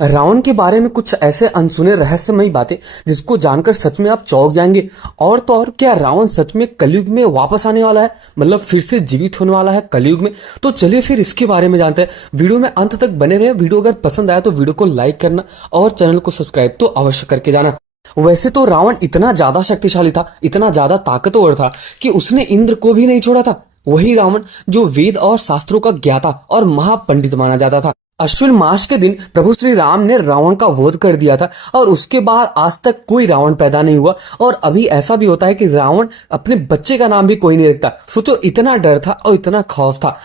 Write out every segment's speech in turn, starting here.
रावण के बारे में कुछ ऐसे अनसुने रहस्यमयी बातें जिसको जानकर सच में आप चौंक जाएंगे। और तो और क्या रावण सच में कलयुग में वापस आने वाला है, मतलब फिर से जीवित होने वाला है कलयुग में। तो चलिए फिर इसके बारे में जानते हैं। वीडियो में अंत तक बने रहे। वीडियो अगर पसंद आया तो वीडियो को लाइक करना और चैनल को सब्सक्राइब तो अवश्य करके जाना। वैसे तो रावण इतना ज्यादा शक्तिशाली था, इतना ज्यादा ताकतवर था कि उसने इंद्र को भी नहीं छोड़ा था। वही रावण जो वेद और शास्त्रों का ज्ञाता और महापंडित माना जाता था। अश्विन मास के दिन प्रभु श्री राम ने रावण का वध कर दिया था और उसके बाद आज तक कोई रावण पैदा नहीं हुआ। और अभी ऐसा भी होता है कि रावण अपने बच्चे का नाम भी कोई नहीं रखता। सोचो, इतना डर था और इतना खौफ था।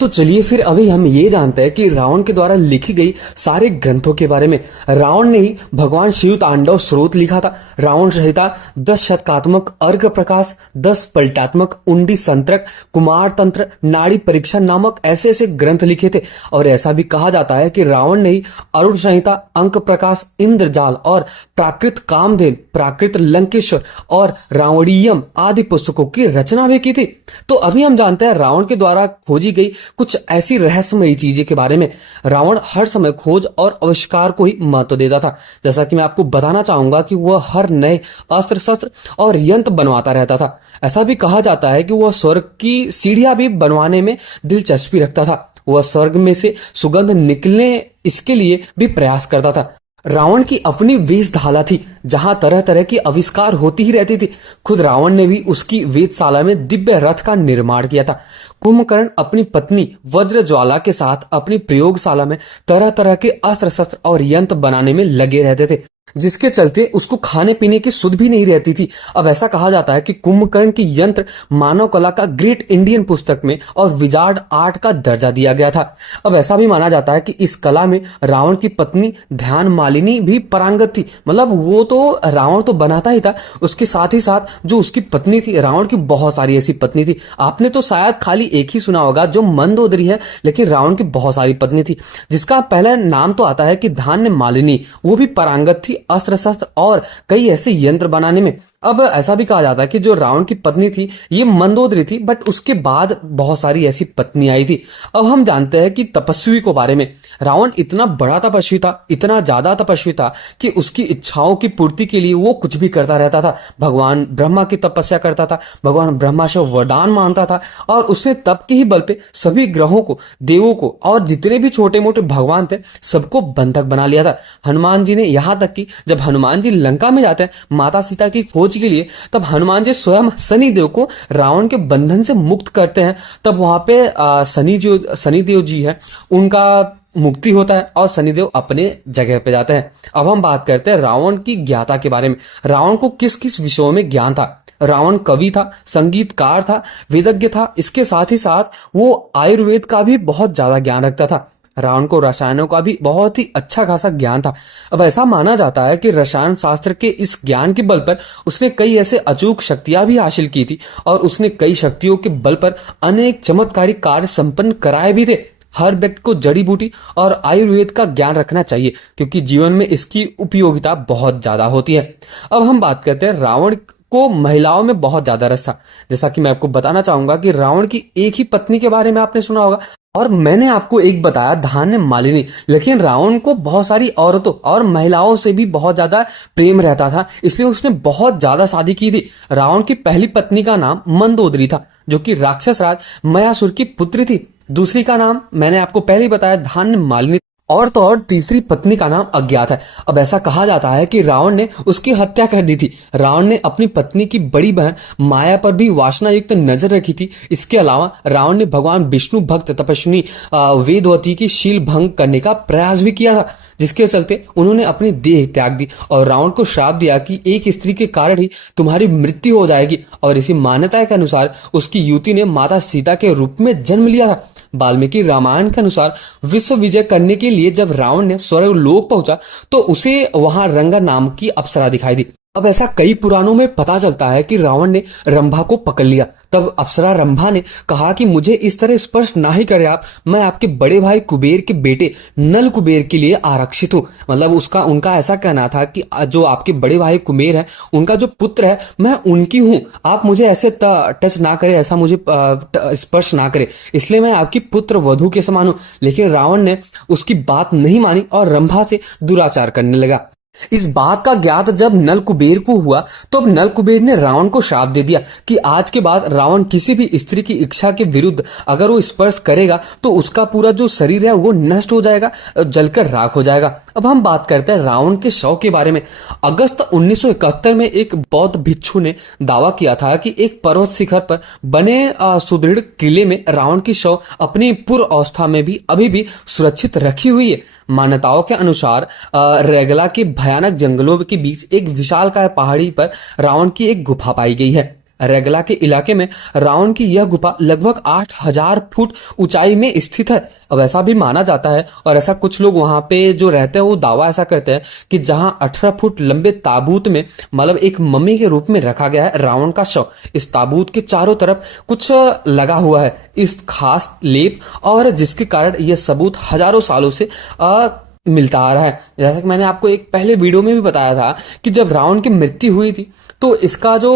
तो चलिए फिर अभी हम ये जानते हैं कि रावण के द्वारा लिखी गई सारे ग्रंथों के बारे में। रावण ने ही भगवान शिव तांडव स्रोत लिखा था। रावण संहिता, 10 शतकात्मक अर्घ प्रकाश, 10 पलटात्मक उंडी संत्रक, कुमार तंत्र, नाड़ी परीक्षा नामक ऐसे ऐसे ग्रंथ लिखे थे। और ऐसा भी कहा जाता है कि रावण ने ही अरुण संहिता, अंक प्रकाश, इंद्रजाल और प्राकृत कामधेन, प्राकृत लंकेश्वर और रावणीयम आदि पुस्तकों की रचना भी की थी। तो अभी हम जानते हैं रावण के द्वारा खोजी गई कुछ ऐसी रहस्यमयी चीजें के बारे में। रावण हर समय खोज और आविष्कार को ही महत्व देता था। जैसा कि मैं आपको बताना चाहूंगा कि वह हर नए अस्त्र शस्त्र और यंत्र बनवाता रहता था। ऐसा भी कहा जाता है कि वह स्वर्ग की सीढ़ियां भी बनवाने में दिलचस्पी रखता था। वह स्वर्ग में से सुगंध निकलने इसके लिए भी प्रयास करता था। रावण की अपनी वेशधाला थी जहां तरह तरह की आविष्कार होती ही रहती थी। खुद रावण ने भी उसकी वेदशाला में दिव्य रथ का निर्माण किया था। कुंभकर्ण अपनी पत्नी वज्रज्वाला के साथ अपनी प्रयोगशाला में तरह तरह के अस्त्र शस्त्र और यंत्र बनाने में लगे रहते थे, जिसके चलते उसको खाने पीने की सुध भी नहीं रहती थी। अब ऐसा कहा जाता है कि कुंभकर्ण की यंत्र मानव कला का ग्रेट इंडियन पुस्तक में और विजार्ड आर्ट का दर्जा दिया गया था। अब ऐसा भी माना जाता है कि इस कला में रावण की पत्नी ध्यान मालिनी भी पारंगत थी। मतलब वो तो रावण तो बनाता ही था, उसके साथ ही साथ जो उसकी पत्नी थी, रावण की बहुत सारी ऐसी पत्नी थी। आपने तो शायद खाली एक ही सुना होगा जो मंदोदरी है, लेकिन रावण की बहुत सारी पत्नी थी, जिसका पहला नाम तो आता है कि ध्यान मालिनी। वो भी पारंगत थी अस्त्र शस्त्र और कई ऐसे यंत्र बनाने में। अब ऐसा भी कहा जाता है कि जो रावण की पत्नी थी ये मंदोदरी थी, बट उसके बाद बहुत सारी ऐसी पत्नी आई थी। अब हम जानते हैं कि तपस्वी को बारे में। रावण इतना बड़ा तपस्वी था, इतना ज्यादा तपस्वी था कि उसकी इच्छाओं की पूर्ति के लिए वो कुछ भी करता रहता था। भगवान ब्रह्मा की तपस्या करता था, भगवान ब्रह्मा से वरदान मांगता था और उसने तप के ही बल पे सभी ग्रहों को, देवों को और जितने भी छोटे मोटे भगवान थे सबको बंधक बना लिया था। हनुमान जी ने, यहां तक कि जब हनुमान जी लंका में जाते हैं माता सीता की खोज के लिए, तब हनुमान जी स्वयं शनिदेव को रावण के बंधन से मुक्त करते हैं। तब वहां पे शनिदेव जी है, उनका मुक्ति होता है और शनिदेव अपने जगह पे जाते हैं। अब हम बात करते हैं रावण की ज्ञाता के बारे में। रावण को किस किस विषयों में ज्ञान था। रावण कवि था, संगीतकार था, वेदज्ञ था। इसके साथ ही साथ वो आयुर्वेद का भी बहुत ज्यादा ज्ञान रखता था। रावण को रसायनों का भी बहुत ही अच्छा खासा ज्ञान था। अब ऐसा माना जाता है कि रसायन शास्त्र के इस ज्ञान के बल पर उसने कई ऐसे अचूक शक्तियां भी हासिल की थी और उसने कई शक्तियों के बल पर अनेक चमत्कारी कार्य संपन्न कराए भी थे। हर व्यक्ति को जड़ी बूटी और आयुर्वेद का ज्ञान रखना चाहिए क्योंकि जीवन में इसकी उपयोगिता बहुत ज्यादा होती है। अब हम बात करते हैं रावण को महिलाओं में बहुत ज्यादा रस था। जैसा कि मैं आपको बताना चाहूंगा कि रावण की एक ही पत्नी के बारे में आपने सुना होगा और मैंने आपको एक बताया धान्य मालिनी, लेकिन रावण को बहुत सारी औरतों और महिलाओं से भी बहुत ज्यादा प्रेम रहता था, इसलिए उसने बहुत ज्यादा शादी की थी। रावण की पहली पत्नी का नाम मंदोदरी था जो कि राक्षस राज मयासुर की पुत्री थी। दूसरी का नाम मैंने आपको पहले ही बताया धान्य मालिनी, और तो और तीसरी पत्नी का नाम अज्ञात है। अब ऐसा कहा जाता है कि रावण ने उसकी हत्या कर दी थी। रावण ने अपनी पत्नी की बड़ी बहन माया पर भी वासना युक्त नजर रखी थी। इसके अलावा रावण ने भगवान विष्णु भक्त तपस्विनी वेदवती की शील भंग करने का प्रयास भी किया था, जिसके चलते उन्होंने अपनी देह त्याग दी और रावण को श्राप दिया कि एक स्त्री के कारण ही तुम्हारी मृत्यु हो जाएगी। और इसी मान्यता के अनुसार उसकी युवती ने माता सीता के रूप में जन्म लिया था। वाल्मीकि रामायण के अनुसार विश्व विजय करने के लिए जब रावण ने स्वर्ग लोक पहुंचा तो उसे वहां रंगा नाम की अप्सरा दिखाई दी। अब ऐसा कई पुराणों में पता चलता है कि रावण ने रंभा को पकड़ लिया। तब अप्सरा रंभा ने कहा कि मुझे इस तरह स्पर्श ना ही करे आप, मैं आपके बड़े भाई कुबेर के बेटे नल कुबेर के लिए आरक्षित हूँ। मतलब उसका उनका ऐसा कहना था कि जो आपके बड़े भाई कुबेर है उनका जो पुत्र है मैं उनकी हूँ, आप मुझे ऐसे टच ना करे, ऐसा मुझे स्पर्श ना करे, इसलिए मैं आपकी पुत्र वधू के समान हूँ। लेकिन रावण ने उसकी बात नहीं मानी और रंभा से दुराचार करने लगा। इस बात का ज्ञात जब नल कुबेर को हुआ तो अब नल कुबेर ने रावण को श्राप दे दिया कि आज के बाद रावण किसी भी स्त्री की इच्छा के विरुद्ध अगर वो स्पर्श करेगा तो उसका पूरा जो शरीर है वो नष्ट हो जाएगा, जलकर राख हो जाएगा। अब हम बात करते हैं रावण के शव के बारे में। अगस्त 1971 में एक बौद्ध भिक्षु ने दावा किया था कि एक पर्वत शिखर पर बने सुदृढ़ किले में रावण की शव अपनी पूर्व अवस्था में भी अभी भी सुरक्षित रखी हुई है। मान्यताओं के अनुसार रेगला के भयानक जंगलों के बीच एक विशालकाय पहाड़ी पर रावण की एक गुफा पाई गई है। रेगला के इलाके में रावण की यह गुफा लगभग 8,000 फुट ऊंचाई में स्थित है। अब ऐसा भी माना जाता है और ऐसा कुछ लोग वहां पे जो रहते हैं वो दावा ऐसा करते हैं कि जहां 18 फुट लंबे ताबूत में मतलब एक मम्मी के रूप में रखा गया है रावण का शव। इस ताबूत के चारों तरफ कुछ लगा हुआ है इस खास लेप, और जिसके कारण यह सबूत हजारों सालों से मिलता आ रहा है। जैसा कि मैंने आपको एक पहले वीडियो में भी बताया था कि जब रावण की मृत्यु हुई थी तो इसका जो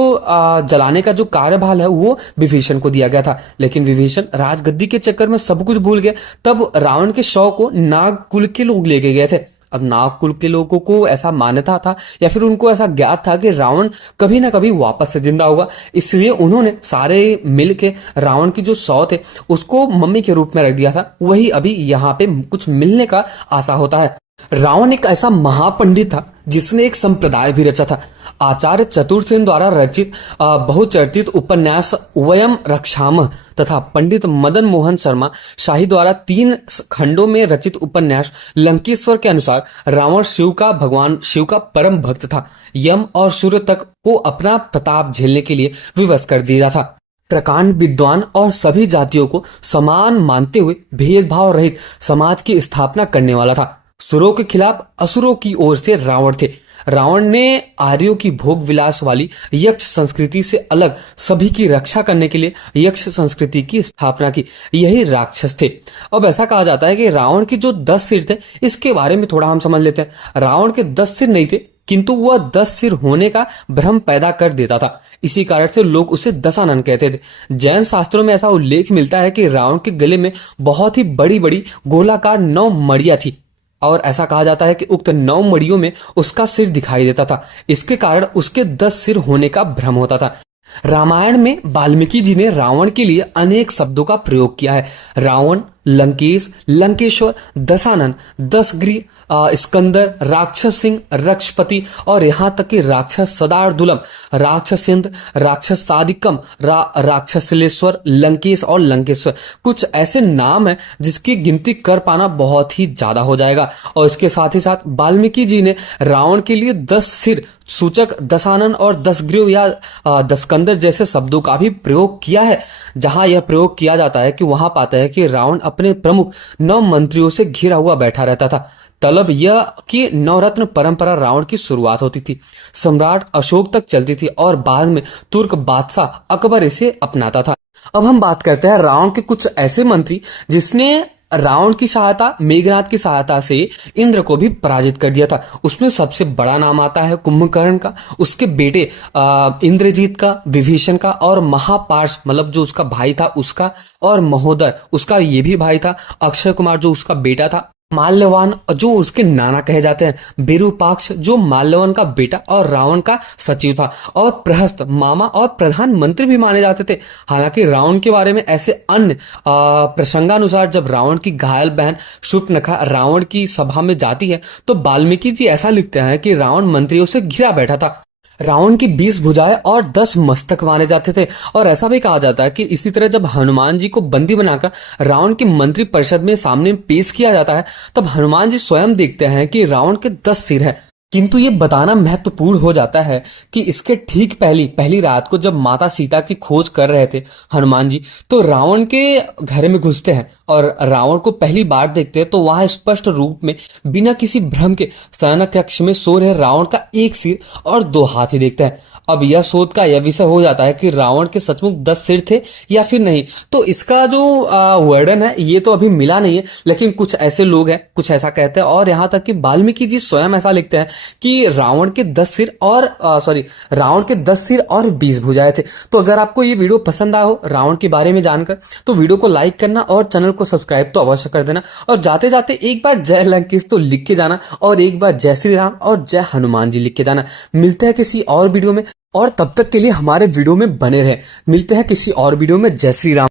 जलाने का जो कार्यभार है वो विभीषण को दिया गया था, लेकिन विभीषण राजगद्दी के चक्कर में सब कुछ भूल गया। तब रावण के शव को नाग कुल के लोग लेके गए थे। अब नाग कुल के लोगों को ऐसा मान्यता था या फिर उनको ऐसा ज्ञात था कि रावण कभी ना कभी वापस से जिंदा होगा, इसलिए उन्होंने सारे मिल के रावण की जो शव थे उसको मम्मी के रूप में रख दिया था। वही अभी यहाँ पे कुछ मिलने का आशा होता है। रावण एक ऐसा महापंडित था जिसने एक संप्रदाय भी रचा था। आचार्य चतुर्सेन द्वारा रचित बहुचर्चित उपन्यास वयम रक्षामः तथा पंडित मदन मोहन शर्मा शाही द्वारा 3 खंडों में रचित उपन्यास लंकेश्वर के अनुसार रावण भगवान शिव का परम भक्त था। यम और सूर्य तक को अपना प्रताप झेलने के लिए विवश कर दिया था। प्रकांड विद्वान और सभी जातियों को समान मानते हुए भेदभाव रहित समाज की स्थापना करने वाला था। सुरों के खिलाफ असुरों की ओर से रावण थे। रावण ने आर्यों की भोग विलास वाली यक्ष संस्कृति से अलग सभी की रक्षा करने के लिए यक्ष संस्कृति की स्थापना की। यही राक्षस थे। अब ऐसा कहा जाता है कि रावण की जो 10 सिर थे इसके बारे में थोड़ा हम समझ लेते हैं। रावण के 10 सिर नहीं थे किंतु वह 10 सिर होने का भ्रम पैदा कर देता था। इसी कारण से लोग उसे दशानन कहते थे। जैन शास्त्रों में ऐसा उल्लेख मिलता है कि रावण के गले में बहुत ही बड़ी बड़ी गोलाकार 9 मड़ियां थी और ऐसा कहा जाता है कि उक्त 9 मड़ियों में उसका सिर दिखाई देता था। इसके कारण उसके 10 सिर होने का भ्रम होता था। रामायण में वाल्मीकि जी ने रावण के लिए अनेक शब्दों का प्रयोग किया है। रावण, लंकेश, लंकेश्वर, दशानन, 10 स्कंदर, राक्षस सिंह, रक्षपति और यहाँ तक कि राक्षस सदार्दुलम, राक्षसेंद्र, राक्षस सादिकम, राक्षसलेश्वर, लंकेश और लंकेश्वर कुछ ऐसे नाम है जिसकी गिनती कर पाना बहुत ही ज्यादा हो जाएगा। और इसके साथ ही साथ वाल्मीकि जी ने रावण के लिए 10 सिर सूचक दशानन और 10 या दस्कंदर जैसे शब्दों का भी प्रयोग किया है। जहां यह प्रयोग किया जाता है कि वहां पाता है कि रावण अपने प्रमुख 9 मंत्रियों से घिरा हुआ बैठा रहता था। तलब यह कि नवरत्न परंपरा रावण की शुरुआत होती थी, सम्राट अशोक तक चलती थी और बाद में तुर्क बादशाह अकबर इसे अपनाता था। अब हम बात करते हैं रावण के कुछ ऐसे मंत्री जिसने रावण की सहायता, मेघनाथ की सहायता से इंद्र को भी पराजित कर दिया था। उसमें सबसे बड़ा नाम आता है कुंभकर्ण का, उसके बेटे इंद्रजीत का, विभीषण का और महापार्श मतलब जो उसका भाई था उसका, और महोदय उसका ये भी भाई था, अक्षय कुमार जो उसका बेटा था, माल्यवान जो उसके नाना कहे जाते हैं, विरूपाक्ष जो माल्यवान का बेटा और रावण का सचिव था, और प्रहस्त मामा और प्रधानमंत्री भी माने जाते थे। हालांकि रावण के बारे में ऐसे अन्य प्रसंगानुसार जब रावण की घायल बहन शूर्पणखा रावण की सभा में जाती है तो वाल्मीकि जी ऐसा लिखते हैं कि रावण मंत्रियों से घिरा बैठा था। रावण की 20 भुजाएं और 10 मस्तक माने जाते थे। और ऐसा भी कहा जाता है कि इसी तरह जब हनुमान जी को बंदी बनाकर रावण की मंत्री परिषद में सामने पेश किया जाता है तब हनुमान जी स्वयं देखते हैं कि रावण के 10 सिर हैं। किंतु ये बताना महत्वपूर्ण हो जाता है कि इसके ठीक पहली रात को जब माता सीता की खोज कर रहे थे हनुमान जी, तो रावण के घर में घुसते हैं और रावण को पहली बार देखते हैं तो वहां स्पष्ट रूप में बिना किसी भ्रम के शयन कक्ष में सो रहे रावण का एक सिर और दो हाथ ही देखता है। अब यह शोध का यह विषय हो जाता है कि रावण के सचमुच 10 सिर थे या फिर नहीं। तो इसका जो वर्णन है ये तो अभी मिला नहीं है, लेकिन कुछ ऐसे लोग हैं, कुछ ऐसा कहते हैं, और यहाँ तक कि वाल्मीकि जी स्वयं ऐसा लिखते हैं कि रावण के 10 सिर और रावण के 10 सिर और 20 भुजाएं थे। तो अगर आपको ये वीडियो पसंद आया हो रावण के बारे में जानकर, तो वीडियो को लाइक करना और चैनल को सब्सक्राइब तो अवश्य कर देना। और जाते जाते एक बार जय लंकेश तो लिख के जाना, और एक बार जय श्री राम और जय हनुमान जी लिख के जाना। मिलते हैं किसी और वीडियो में, और तब तक के लिए हमारे वीडियो में बने रहे। मिलते हैं किसी और वीडियो में। जय श्री राम।